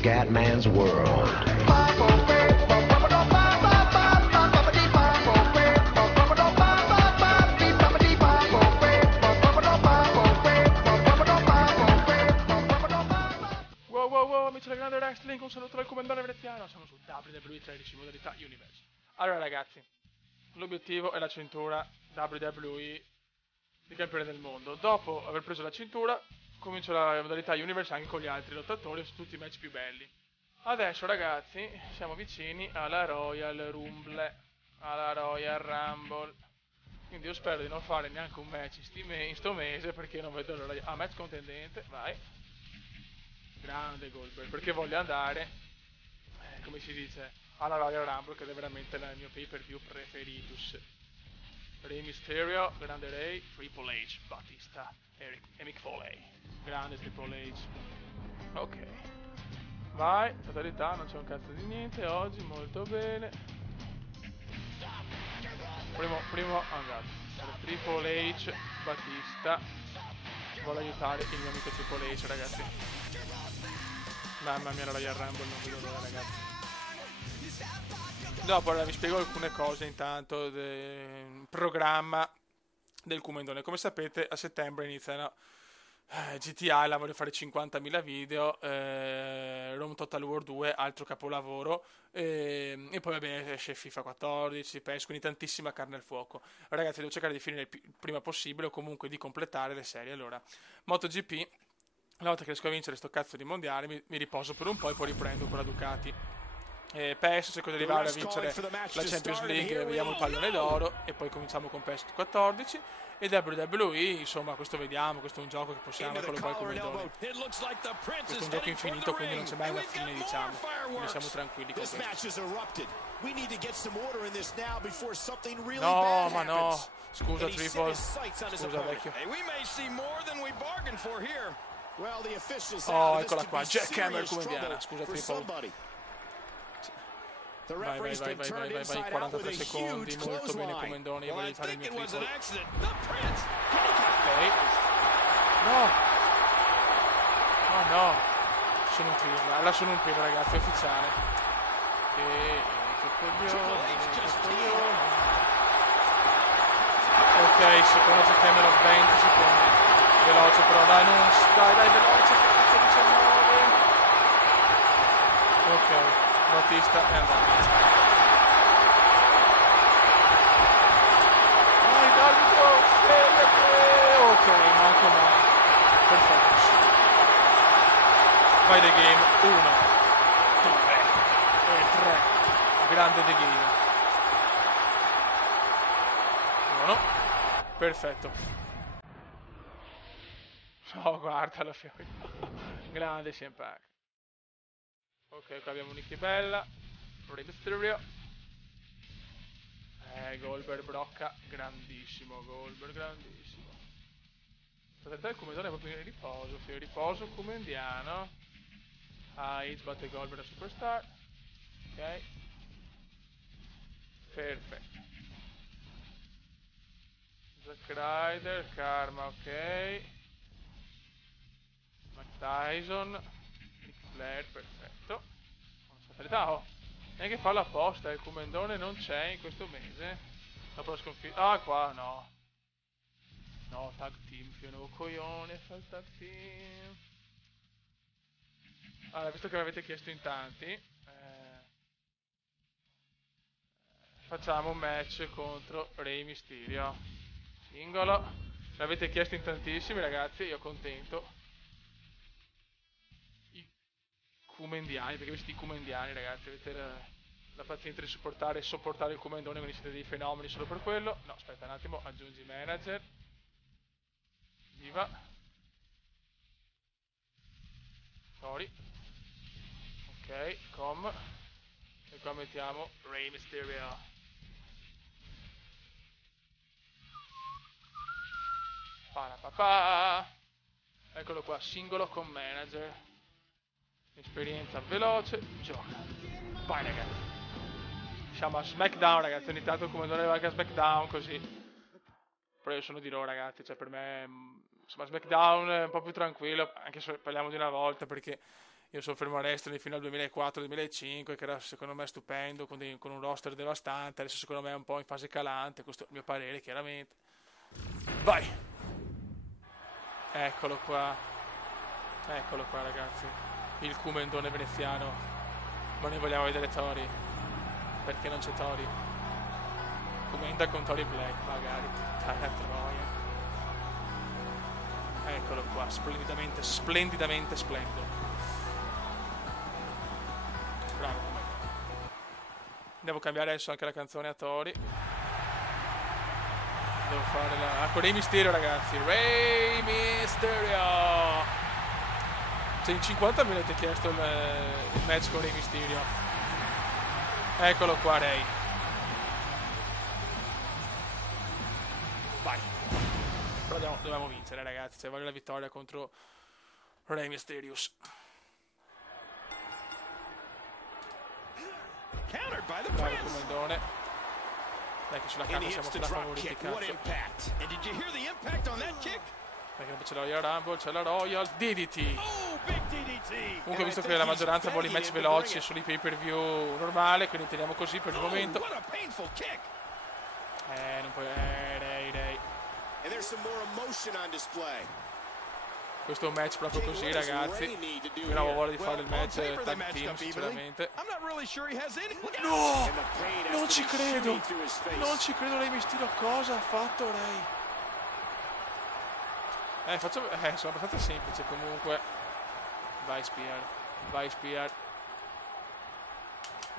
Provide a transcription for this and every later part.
Scatman's World. Wow, amici del grande wrestling, un saluto dal comandante veneziano, siamo su WWE 13 modalità Universe. Allora ragazzi, l'obiettivo è la cintura WWE di campione del mondo. Dopo aver preso la cintura, comincio la modalità Universe anche con gli altri lottatori su tutti i match più belli. Adesso ragazzi, siamo vicini alla Royal Rumble, alla Royal Rumble. Quindi io spero di non fare neanche un match in sto mese, perché non vedo l'ora. Ah, match contendente, vai. Grande Goldberg, perché voglio andare, come si dice, alla Royal Rumble, che è veramente il mio pay per view preferitus. Rey Mysterio, grande Rey, Triple H, Batista, Eric e Mick Foley, grande Triple H. Ok, vai, fatalità, non c'è un cazzo di niente oggi, molto bene. Primo andato, Triple H, Batista, vuole aiutare il mio amico Triple H, ragazzi. Mamma mia, la Royal Rumble, non vedo l'ora, ragazzi. Dopo vi spiego alcune cose intanto del programma del Cumendone. Come sapete, a settembre iniziano GTA, la voglio fare 50.000 video, Rome Total War 2, altro capolavoro, e poi vabbè esce FIFA 14, PES, quindi tantissima carne al fuoco. Ragazzi, devo cercare di finire il prima possibile o comunque di completare le serie. Allora, MotoGP, una volta che riesco a vincere sto cazzo di mondiale, mi riposo per un po' e poi riprendo con la Ducati. PES cerco di arrivare a vincere la Champions League, vediamo il pallone d'oro e poi cominciamo con PES 14 e WWE, insomma, questo vediamo, questo è un gioco che possiamo, eccolo qua il Comendone. Questo è un gioco infinito, quindi non c'è mai una fine, diciamo, quindi siamo tranquilli con questo. No, ma no, scusa Triple, scusa vecchio. Oh, eccola qua, Jack Hammer come Indiana, scusa Triple. Vai, 43 secondi, molto bene Comendone, io voglio fare il mio triple. Ok. No! Oh no! Sono un pirla, là sono un pirla ragazzi, è ufficiale. Che coglione. Ok, secondo Jack Hammer ho 20 secondi. Veloce però, dai, dai, veloce, cazzo 19. Ok. Battista è andato. Vai l'arbitro, svegliate! Ok, manco mai. Perfetto. Vai The Game, 1, 2 e 3. Grande The Game. 1. Perfetto. Oh, guardalo, fiori. Grande CM Punk. Ok, qua abbiamo Nikki Bella, Rey Mysterio, Goldberg brocca, grandissimo Goldberg, grandissimo. Potete il Comendone è proprio in riposo comendiano. H batte Goldberg da Superstar, ok, perfetto. Zack Ryder, Karma, ok, Mike Tyson, Ric Flair, perfetto. Oh, neanche farlo apposta, il Comendone non c'è in questo mese. Dopo la sconfitta. Ah, qua no. No, tag team, pieno coglione, fa il tag team. Allora, visto che l'avete chiesto in tanti, facciamo un match contro Rey Mysterio. Singolo. L'avete chiesto in tantissimi, ragazzi, io contento. Cumendiani, perché questi cumendiani ragazzi, avete la pazienza di sopportare il Comendone, quindi siete dei fenomeni solo per quello. No, aspetta un attimo, aggiungi manager, viva, sorry, ok, com, e qua mettiamo Rey Mysterio. Parapapà. Eccolo qua, singolo con manager, esperienza veloce, gioca. Vai ragazzi. Siamo a SmackDown ragazzi, ogni tanto come non anche a SmackDown così. Però io sono di Raw ragazzi, cioè per me insomma SmackDown è un po' più tranquillo, anche se parliamo di una volta, perché io sono fermo a wrestling fino al 2004-2005, che era secondo me stupendo, con un roster devastante. Adesso secondo me è un po' in fase calante, questo è il mio parere chiaramente. Vai! Eccolo qua ragazzi, il Kumendone veneziano. Ma noi vogliamo vedere Tori, perché non c'è Tori? Commenta con Tori Black magari, puttana troia. Eccolo qua, splendidamente splendido. Bravo. Devo cambiare adesso anche la canzone a Tori. Devo fare la... con Rey Mysterio ragazzi, Rey Mysterio. Cioè in 50 mi avete chiesto il match con Rey Mysterio. Eccolo qua Rey. Vai. Però dobbiamo vincere ragazzi, cioè voglio la vittoria contro Rey Mysterious. Bravo Comandone. Dai che sulla carta siamo sulla favoriti, cazzo. Perché non c'è la Royal Rumble, c'è la Royal DDT. Comunque visto che la maggioranza vuole i match veloci e solo i pay per view normale, quindi teniamo così per il momento. Non puoi... Rey. Questo è un match proprio così ragazzi. Io non avevo voglia di fare il match tag team sinceramente. No! Non ci credo Rey Mysterio, cosa ha fatto Rey? Sono abbastanza semplice comunque. Vai Spear.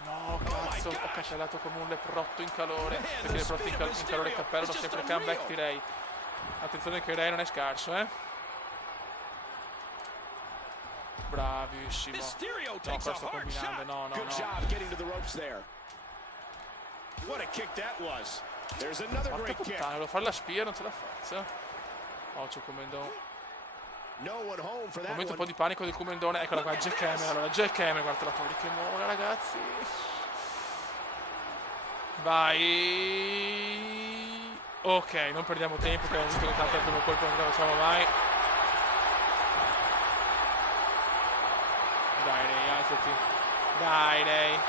No cazzo, ho cancellato come un leprotto in calore. Perché i leprotti in calore il cappello hanno sempre comeback di Rey. Attenzione che Rey non è scarso Bravissimo. No, cosa sto combinando? No. Porca puttana, devo fare la spia, non ce la faccio. C'è Kumendone. Momento un po' di panico del Kumendone. Eccola qua, Jack Hammer. Allora, Jack Hammer, guarda la Tori che mola, ragazzi. Vai. Ok, non perdiamo tempo, che abbiamo visto che tanto il primo colpo non ce la facciamo mai. Dai Rey, alzati. Dai Rey.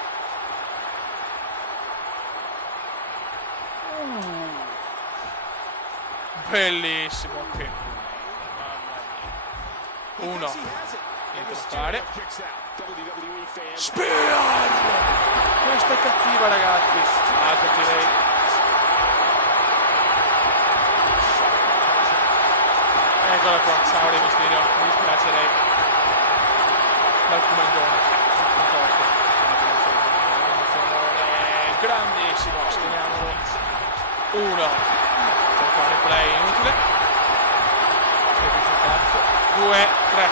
Bellissimo, che mamma mia. Uno. Niente da fare. Spear! Questa è cattiva ragazzi. Alzati Rey. Eccola qua, ciao Rey Mysterio. Mi dispiace Rey. Dal Kumendone. Forte. Grandissimo. Steniamolo. Uno. C'è un replay inutile. 2, 3.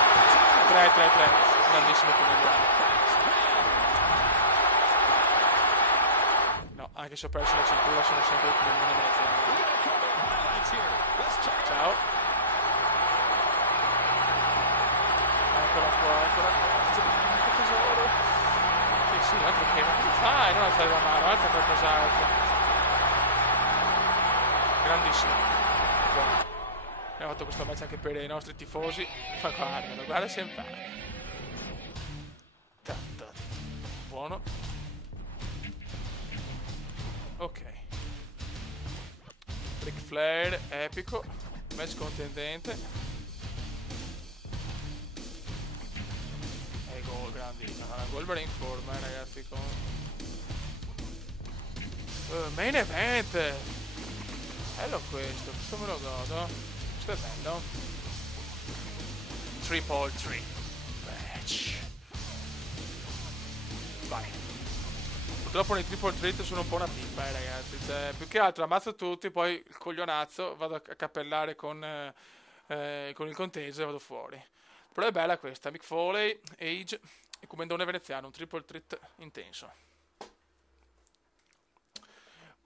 Grandissimo Kumendone. No, anche se ho perso la cintura sono sempre il Kumendone veneziano. Ciao. Eccola qua. Che tesoro. Sì, altro che non ti fai, non alzare la mano, alza qualcos'altro. Grandissimo. Buono. Abbiamo fatto questo match anche per i nostri tifosi. Ma guarda sempre. Buono. Ok. Ric Flair, epico. Match contendente. Gol, grandissimo. Wolverine in forma, ragazzi. Main event. Bello questo me lo godo. Questo è bello. Triple Threat match. Vai. Purtroppo nei Triple Threat sono un po' una pippa, ragazzi. Cioè, più che altro ammazzo tutti, poi il coglionazzo vado a cappellare con il conteso e vado fuori. Però è bella questa. Mick Foley, Age e Kumendone veneziano. Un Triple Threat intenso.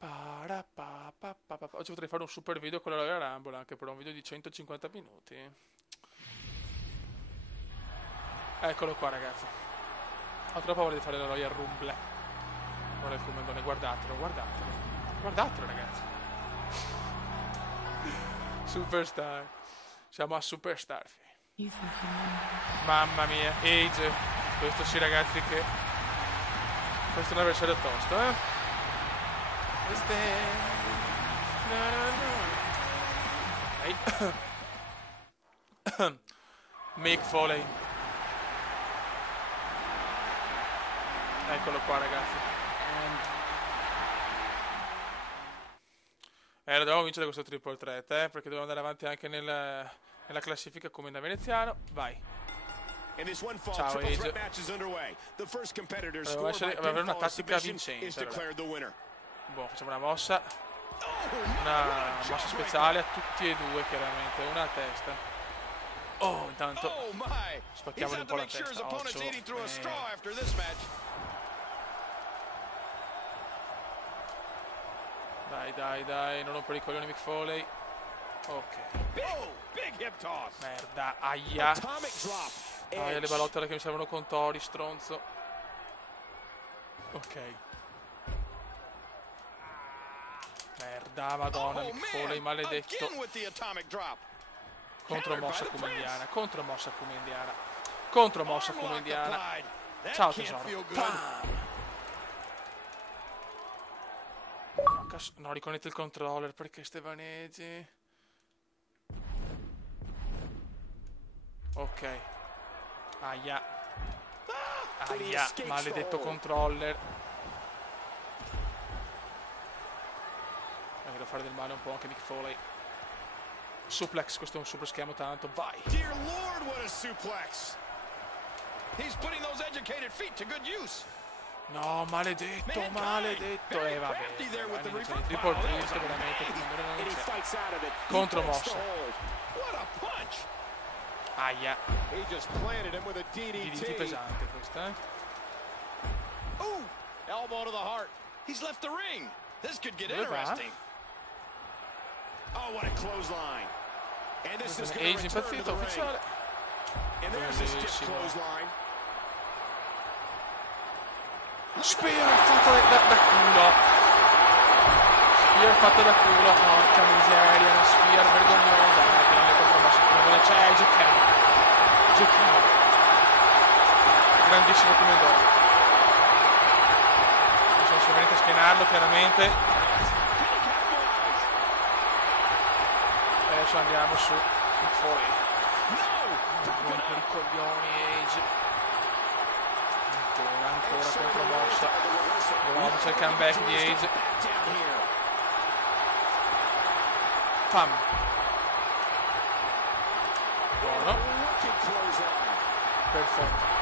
Oggi potrei fare un super video con la Royal Rumble, anche per un video di 150 minuti. Eccolo qua ragazzi. Ho troppa voglia di fare la Royal Rumble. Guarda il Kumendone, guardatelo ragazzi. Superstar. Siamo a Superstar. Mamma mia, Age. Questo sì ragazzi che... Questo è un avversario tosto, Questo è... Mick Foley. Eccolo qua ragazzi. Lo dobbiamo vincere questo triple threat, perché dobbiamo andare avanti anche nella classifica come da veneziano. Vai. Ciao Age. Dobbiamo avere una tattica vincente. Boh, facciamo una mossa. Una mossa speciale a tutti e due chiaramente. Una a testa. Oh, intanto spacchiamoli un po' la testa. Dai, non rompere i coglioni Mick Foley. Ok. Merda, aia. Aia, le balottole che mi servono con Tori, stronzo. Ok. Merda, madonna, Mick Foley, maledetto. Contromossa come indiana. Ciao tesoro. No, riconnette il controller perché Stevanesi. Ok. Aia, maledetto controller. Devo fare del male un po' anche Mick Foley. Suplex, questo è un super schema tanto, vai. Dear Lord, what a suplex. He's putting those educated feet to good use. No, maledetto. Vabbè. Triple threat veramente non c'è. Contromossa. Aia. DDT pesante questa, Elbow to the heart. He's left the ring. This could get interesting. Oh, what a clothesline. And this is going to return to the ring. And there's a stiff clothesline. Spear fatto da culo. Porca miseria, una spear vergognosa. C'è Jack Hammer. Grandissimo come gol. Bisogna solamente schienarlo chiaramente. Adesso andiamo su Mick Foley. Rompe i coglioni Age. Ancora contromossa. Proviamo c'è il comeback di Age. Pam. Buono. Perfetto.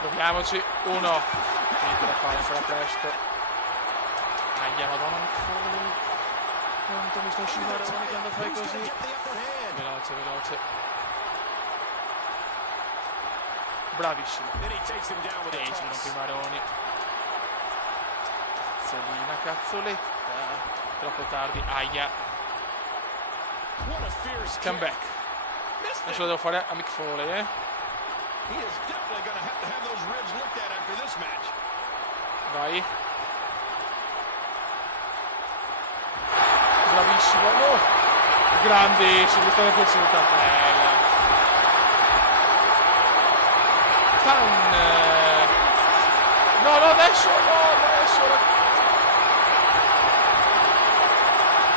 Proviamoci. Uno. Niente da fare ancora presto. Aia, madonna Mick Foley. Quanto mi sto scivolando quando fai così. Veloce. Bravissimo. Age non più maroni. Cazzoletta. Troppo tardi. Aia. Comeback. Adesso lo devo fare a Mick Foley, Vai. Bravissimo. Grandissimo, mi sta piaciuta. Bella. No, adesso ragazzi.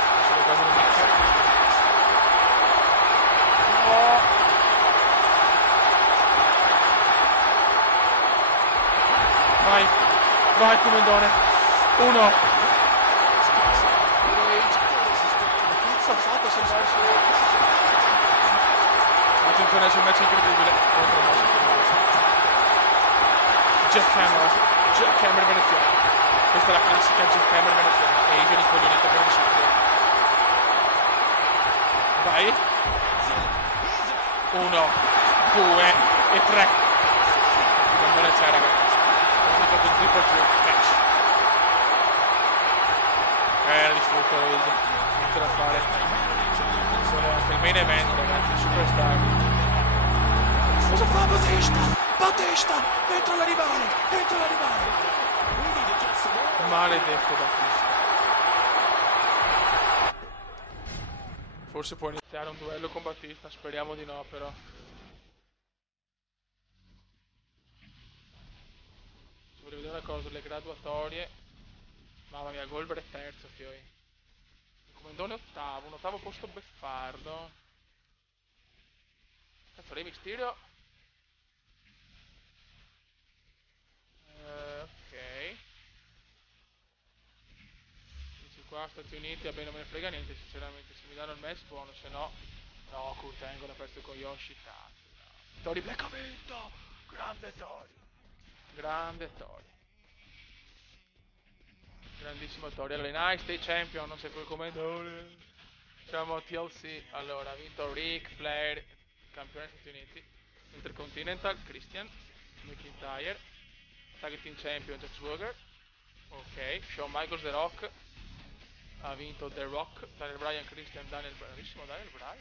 Adesso lo prendo il Vai comandone. Uno. Che ha fatto sembrarsi? Attenzione sul match incredibile. Jack Hammer veneziano. Questa è la classica Jack Hammer veneziana. E io di coglionetta per il sangue. Vai. 1, 2 e 3. Non c'è ragazzi. Proprio triple threat catch. Era distrutto niente da fare. Sono anche il main event ragazzi, superstar. Cosa fa Batista? Dentro la rivale. Maledetto Batista. Forse può iniziare un duello con Battista, speriamo di no però. Vorrei vedere una cosa, le graduatorie. Mamma mia, Goldberg è terzo, fioi. Il Comendone ottavo, un ottavo posto beffardo. Cazzo, Rey Mysterio. Ok. Dici qua, Stati Uniti, vabbè non me ne frega niente sinceramente, se mi danno il match buono, se no... No, Kurt Angle ha perso con Yoshi, cazzo. No. Tori Black ha vinto! Grande Tori. Grande Tori. Grandissimo Tori. Allora, in State Champion, non sei quel Comendone. Siamo a TLC. Allora, ha vinto Ric Flair, campione degli Stati Uniti. Intercontinental, Christian McIntyre. Tag Team Champion, Jack Swagger. Ok, Shawn Michaels, The Rock. Ha vinto The Rock, Daniel Bryan, Christian, bravissimo Daniel Bryan.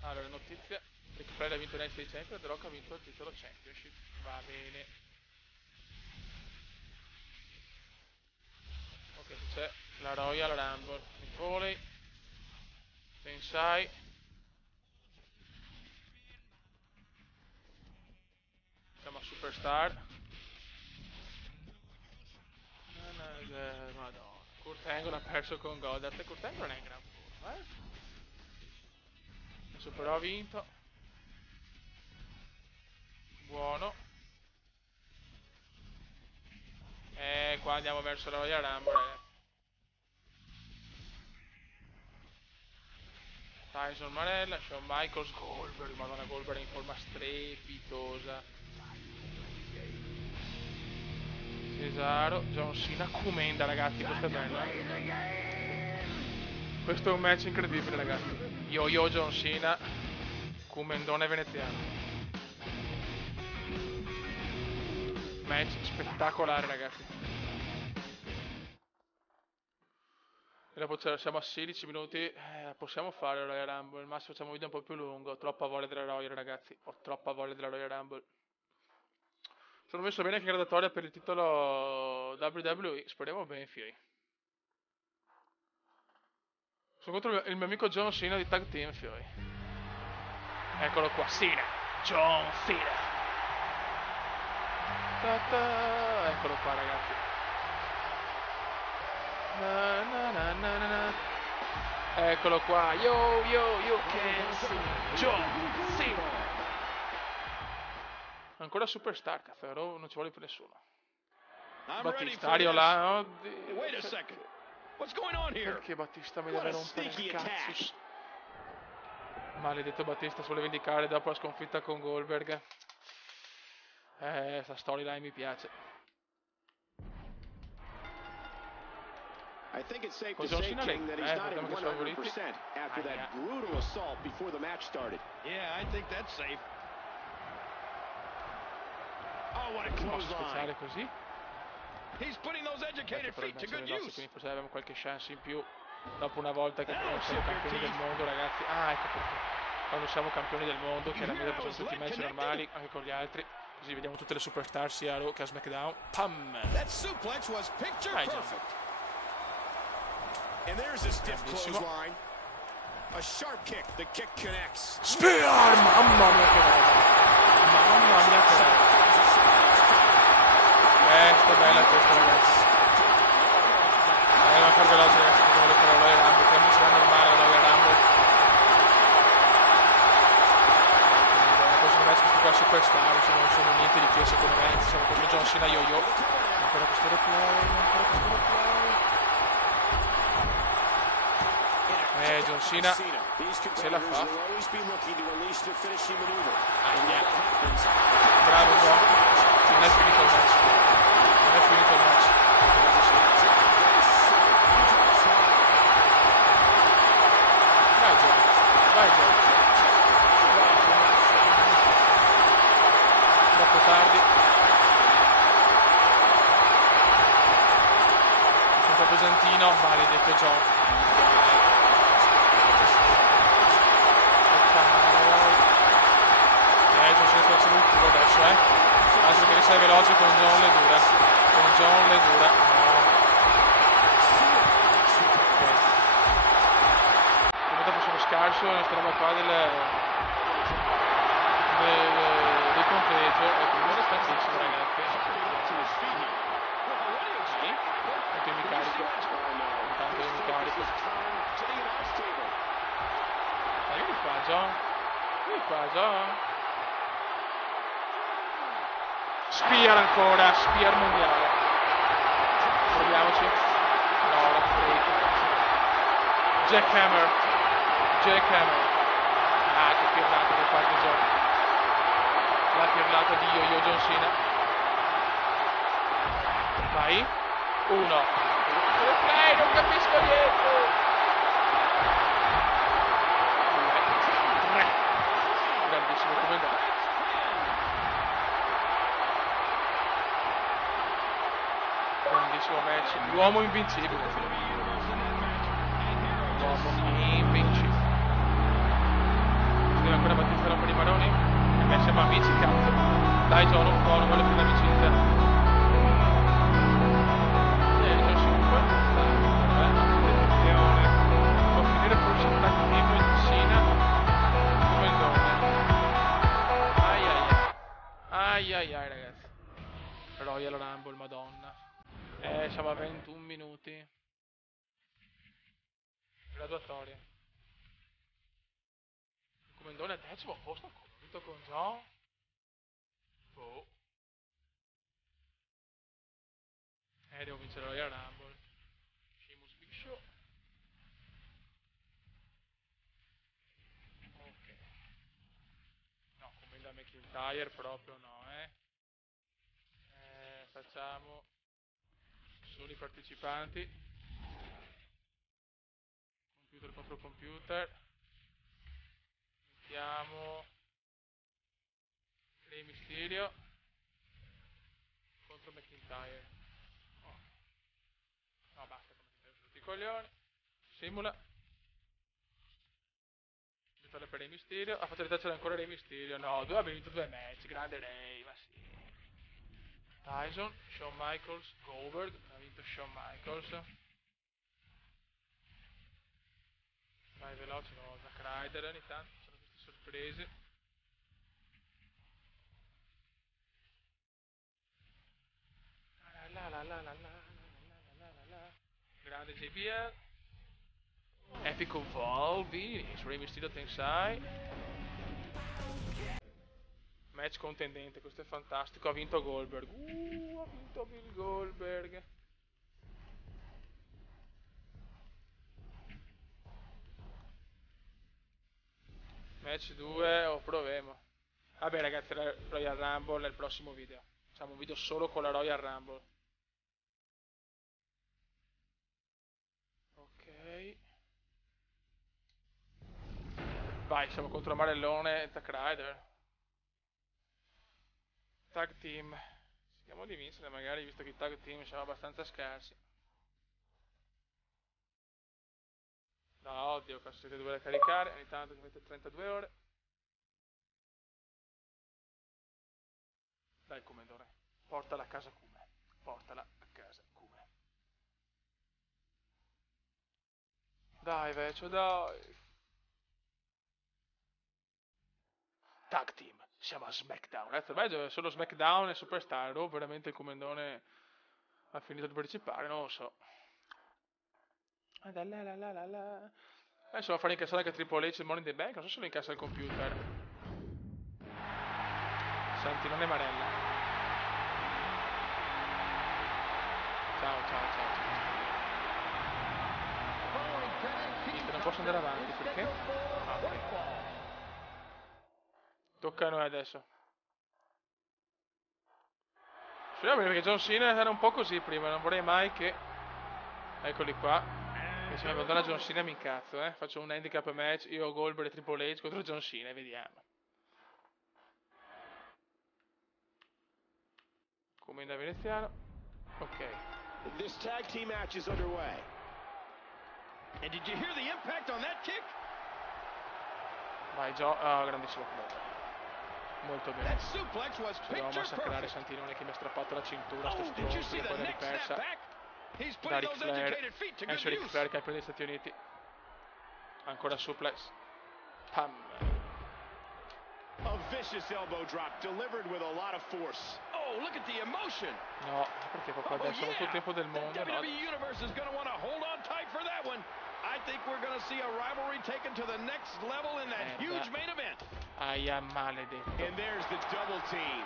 Allora, notizie. Ric Flair ha vinto il State Champion, The Rock ha vinto il titolo Championship. Va bene. Ok, c'è la Royal Rumble. Mick Foley. Tensai. Siamo a Superstar. Madonna. Kurt Angle ha perso con Goddard. Kurt Angle non è in gran forma, Adesso però ha vinto. Buono. Qua andiamo verso la Royal Rumble. Tyson Marella, Shawn Michaels, Goldberg, madonna Goldberg in forma strepitosa. Cesaro, John Cena, Kumenda ragazzi, questo è bello. Questo è un match incredibile ragazzi. Yo-Yo John Cena, Kumendone veneziano. Match spettacolare ragazzi. E dopo siamo a 16 minuti, possiamo fare la Royal Rumble, al massimo facciamo un video un po' più lungo, ho troppa voglia della Royal ragazzi, ho troppa voglia della Royal Rumble. Sono messo bene anche in graduatoria per il titolo WWE, speriamo bene fioi. Sono contro il mio amico John Cena di Tag Team fioi. Eccolo qua, Cena, John Cena. Eccolo qua ragazzi. Eccolo qua, yo can see John Cena. Ancora Superstar, caffè, non ci vuole più nessuno. Battista, Ariola, oddio. Perché Battista mi deve rompere il cazzo? Maledetto Battista, si vuole vendicare dopo la sconfitta con Goldberg. Sta storyline mi piace. I think it's safe to say, King, that he's not in 100% after that brutal assault before the match started. Yeah, I think that's safe. Oh, what a clothesline. Così. He's putting those educated feet to good use. Quindi forse abbiamo qualche chance in più dopo una volta che siamo campioni del mondo, ragazzi. Ah, ecco perché. Quando siamo campioni del mondo, chiaramente facciamo tutti i match normali, anche con gli altri. Così vediamo tutte le superstar sia a Raw che a SmackDown. Pam! That suplex was picture perfect. And there's a stiff clothesline. A sharp kick. The kick connects. Spear! Mamma mia che roba. Mamma mia che roba. Sta bella questa ragazzi. Andiamo a far veloce ragazzi perché voglio fare la Royal Rumble. Che non sarà normale la Royal Rumble. Questo match questi qua superstar. Non sono niente di che secondo me. Siamo come John Cena Yo-Yo. Ancora questo replay. John Cena ce la fa. Bravo John. Non è finito il match. Non è finito il match. Vai John. Vai John. Troppo tardi. Sono un po' pesantino. Maledetto John. C'è un culo adesso, altro che sei veloce con John le dura. Con John le dura. No. perso questa roba qua del conteggio. Ecco, il gol è stanchissimo, ragazzi. Intanto io mi carico. Ma vieni qua, John. Spear ancora, Spear mondiale. Proviamoci. No, la break. Jackhammer. Ah, che pirlata che ha fatto John. La pirlata di Yo-Yo John Cena. Vai. 1. Play, non capisco niente. 2. 3. Grandissimo commentato. Grandissimo match. L'uomo invincibile. Si deve ancora battere per i maroni. E siamo amici, cazzo. Dai John, non voglio più l'amicizia. John 5. Attenzione. Può finire forse il tag team di Cena. Come il nome. Ai ragazzi. Royal Rumble, madonna. Siamo a 21 minuti. Graduatoria. Il comandone al 10º posto ancora. Vinto con John. Boh. Devo vincere la Royal Rumble. Sheamus Big Show. Ok. No, come da McIntyre proprio no, facciamo solo i partecipanti. Computer contro computer. Mettiamo Rey Mysterio contro McIntyre. No, basta, come tutti i coglioni. Simula. Vittoria per Rey Mysterio. Ha fatto ritacciare ancora Rey Mysterio. No, abbiamo vinto 2 match. Grande Rey, ma sì. Tyson, Shawn Michaels, Goldberg. Ha vinto Shawn Michaels. Vai veloce, no, Zack Ryder ogni tanto. Sono queste sorprese. Grande JBL. Epico Volvi su Rey Mysterio Tensai. Match contendente, questo è fantastico. Ha vinto Goldberg. Ha vinto Bill Goldberg. Match 2 o proviamo. Vabbè ragazzi, la Royal Rumble è il prossimo video. Facciamo un video solo con la Royal Rumble. Ok. Vai, siamo contro Marellone e Zack Ryder. Tag team. Cerchiamo di vincere magari, visto che i tag team siamo abbastanza scarsi. No, oddio, cazzo siete dovuti caricare. Ogni tanto ci mette 32 ore. Dai, commendore. Portala a casa Kume. Portala a casa Kume. Dai, vecchio, dai. Tag team. Siamo a SmackDown. Ormai è solo SmackDown e Superstar. O veramente il commendone ha finito di partecipare, non lo so. Adesso va a fare incassare anche Triple H il Money in the Bank. Non so se lo incassa il computer. Senti, non è Marella. Ciao. Niente, non posso andare avanti perché? Ok. Tocca a noi adesso. Speriamo perché John Cena era un po' così prima. Non vorrei mai che... Eccoli qua. Che se mi abbandona John Cena mi incazzo, Faccio un handicap match. Io Goldberg e Triple H contro John Cena. Vediamo. Come da veneziano. Ok. This tag team match is underway. And did you hear the impact on that kick? Vai John. Grandissimo comando. Molto bene. Dobbiamo massacrare Santinone che mi ha strappato la cintura. Sto stronzo che poi l'ha ripersa da Ric Flair. Esce Ric Flair, campione degli Stati Uniti. Ancora suplex. Pam. A vicious elbow drop delivered with a lot of force. Oh, look at the emotion. No, perché qua adesso ha tutto il tempo del mondo, no? WWE Universe is going to want to hold on tight for that one. I think we're going to see a rivalry taken to the next level in that huge main event. Aia, maledetto. And there's the double team.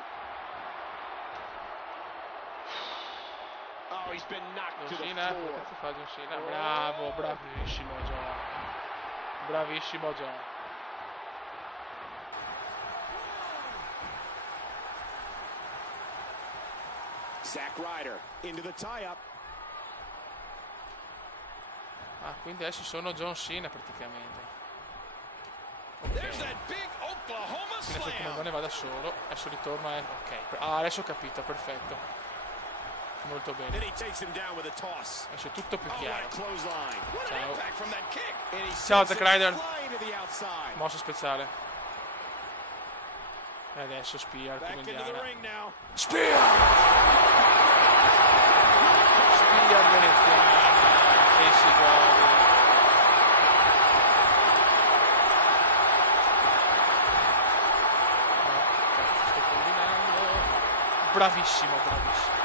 Oh, he's been knocked to the floor. Che cazzo fa John Cena? Bravo, bravissimo John. Bravissimo John. Zack Ryder into the tie-up. Ah, quindi adesso sono John Cena praticamente. There's that big Oklahoma Adesso il slam. comandone va da solo. Adesso ritorna. Ok. Ah, adesso ho capito, perfetto. Molto bene. And he takes him down with a toss. Adesso è tutto più chiaro. Ciao. Ciao Zack Ryder. Mossa speciale. E adesso Spear come indiana. Spear! Spear veneziana. E si gode. Sto combinando. Bravissimo, bravissimo.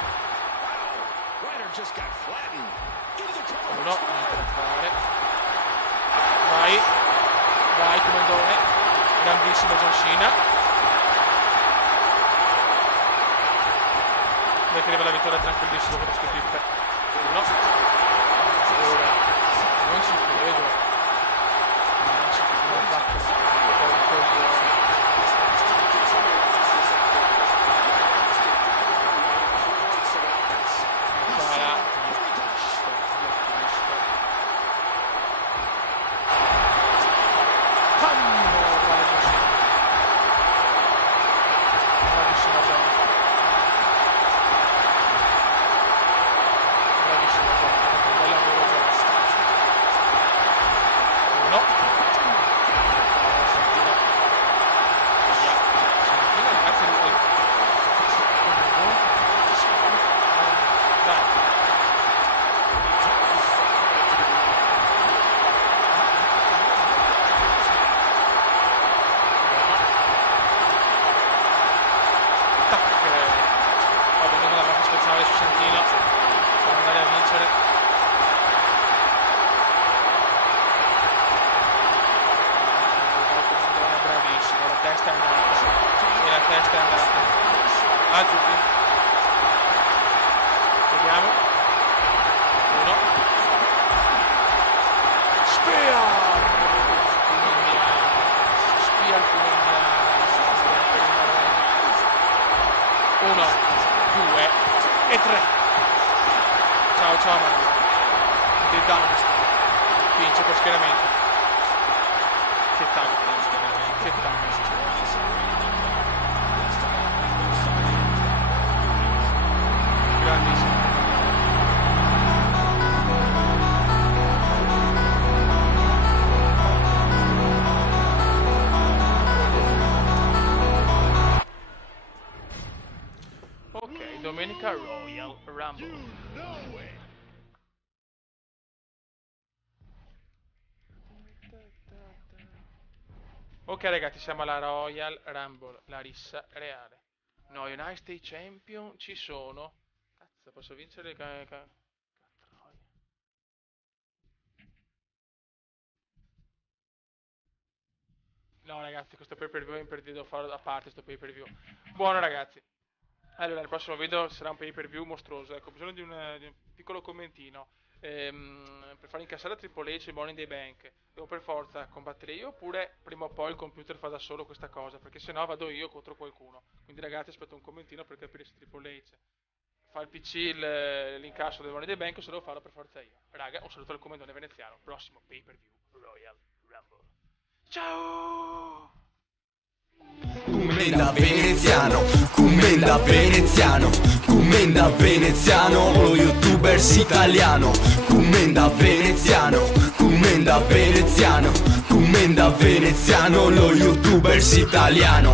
No, niente da fare. Vai. Vai, comandone. Grandissimo John Cena. Dai che arriva la vittoria tranquillissimo con questo pip. No. Ora. Non ci credo. Non ci credo. Non fa così. Vediamo. Uno. Spear come uno, due e tre. Ciao ciao Mario. The Dynasty vince per schieramento. Che tanto, che tanto. Grandissimo. Ok, domenica Royal Rumble. Ok ragazzi, siamo alla Royal Rumble, la rissa reale. No, United States Champion ci sono. Cazzo, posso vincere No ragazzi, questo pay per view devo farlo a parte, questo pay per view. Buono ragazzi. Allora, il prossimo video sarà un pay per view mostruoso. Ecco, ho bisogno di un piccolo commentino. Per far incassare a Triple H i Money in the Bank, devo per forza combattere io, oppure prima o poi il computer fa da solo questa cosa, perché sennò vado io contro qualcuno. Quindi ragazzi, aspetto un commentino per capire se Triple H fa il PC l'incasso del Money in the Bank o se devo farlo per forza io. Raga, un saluto al comandone veneziano. Prossimo pay per view Royal Rumble. Ciao! Commenda veneziano, commenda veneziano, commenda veneziano, lo youtubers italiano. Commenda veneziano, commenda veneziano, commenda veneziano, lo youtubers italiano.